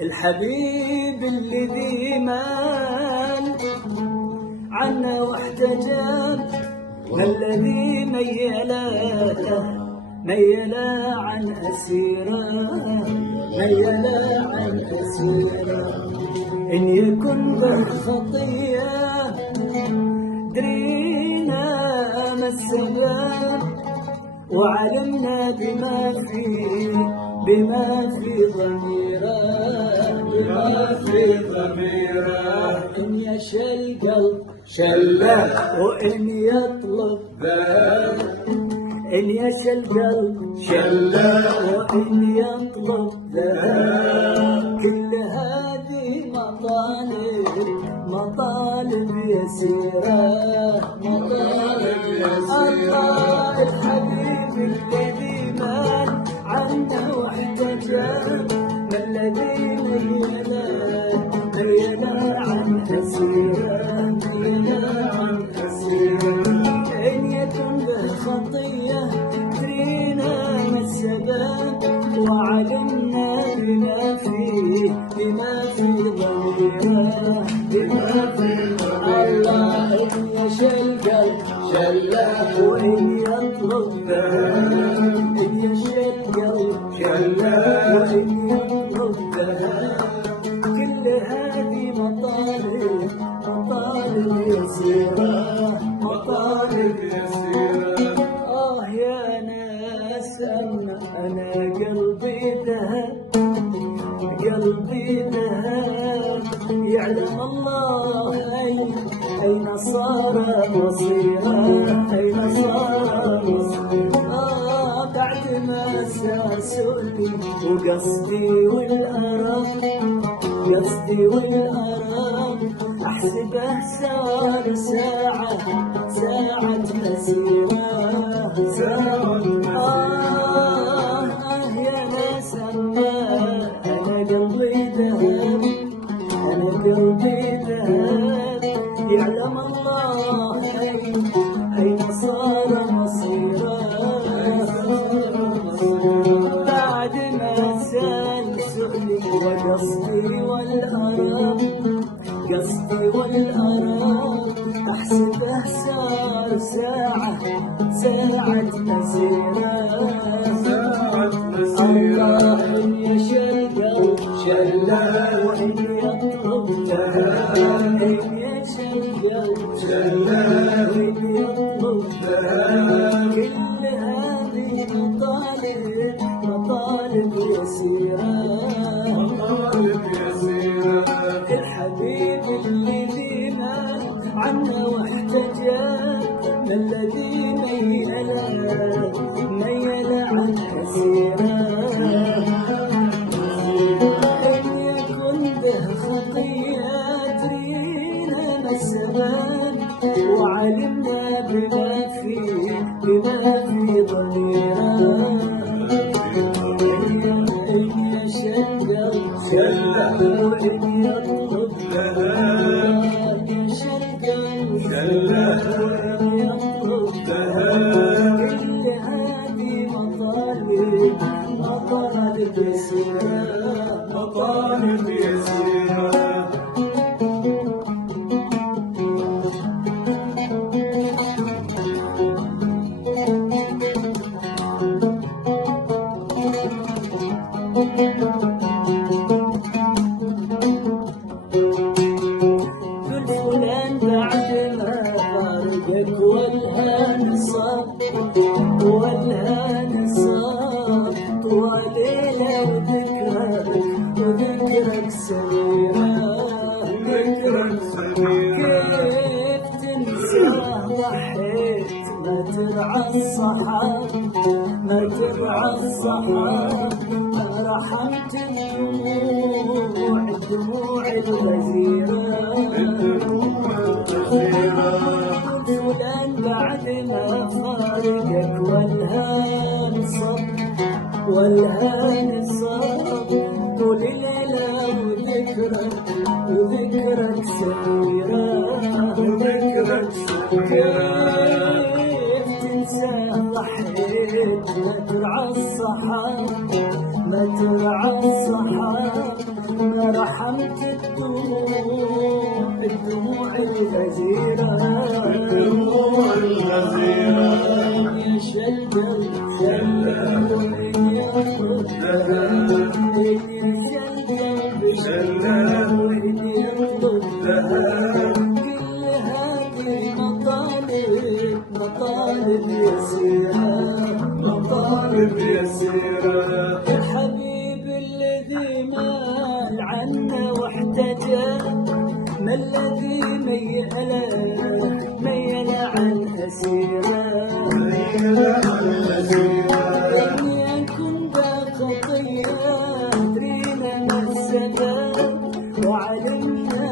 الحبيب الذي مال عنا واحتجب، والذي ميلا عن أسيره، ميلا عن أسيره. إن يكن به خطية درينا ما السبب، وعلمنا بما في ضميره، بما في ضميره. إن يشى القلب شله، وإن يطلب ذهب. إن يشى القلب شله، وإن يطلب ذهب. كل هذه مطالب يسيرة، مطالب يسيرة. الله الحبيب الذي مال عنا واحتجب، ما الذي ميلا عن أسيره، ميلا عن أسيره. إن يكن به خطية درينا ما السبب، وعلمنا بما في ضميره، بما في الله. إن يشى القلب شله، وإن يطلب ذهب. إن يشى القلب شله، وإن يطلب ذهب. كل هذه مطالب يسيرة، مطالب يسيرة. يا ناس أنا قلبي ذهب، قلبي ذهب. يعلم الله أين صار مصيره، أين صار مصيره. بعد ما ساسوني وقصدي والأرق، قصدي والأرق. أحسبه صار ساعة مسيرة، ساعة. يا ناس أنا قلبي ذهب، أنا قلبي ذهب. يعلم الله أين صار مصيره. بعد ما سألني وقصدي والأرق، قصدي والأرق. أحسبه صار ساعة مسيرة، ساعة مسيرة. الله إن يشى القلب شله، وإن يطلب ذهب. إن يشى القلب شله، وإن يطلب ذهب. كل هذه مطالب يسيرة، مطالب يسيرة. الحبيب الذي مال عنا واحتجب، ما الذي ميلا عن أسيره. إن يكن به خطية درينا ما السبب، وعلمنا بما في ضميره. إن يشى القلب شله، وإن يطلب ذهب. يشى القلب شله، وإن يطلب ذهب. كل هذه مطالب يسيرة، مطالب يسيرة. فلان بعد ما فارقك والهان صار، والهان صار. وليلة وذكرك سميرة، ذكرك سميرة. كيف تنساه ضحيت ما ترعى الصحاب، ما ترعى الصحاب. رحمت الدموع الغزيرة، فلان بعد ما فارقك والهان صب، والهان صب. طول الليلة وذكرك سميرة، وذكرك سميرة. كيف تنسى ضحيت ما ترعى الصحاب، ما ترعى الصحاب. ما رحمت الدموع الغزيرة يا شلل وين يطلبها شلل وين يطلبها كل هذه مطالب يسيرة مطالب يسيرة. الحبيب الذي مال عنا واحتجى ما الذي ميل عن أسيرة لم يكن ذا خطية أدرينا ما السبب وعلمنا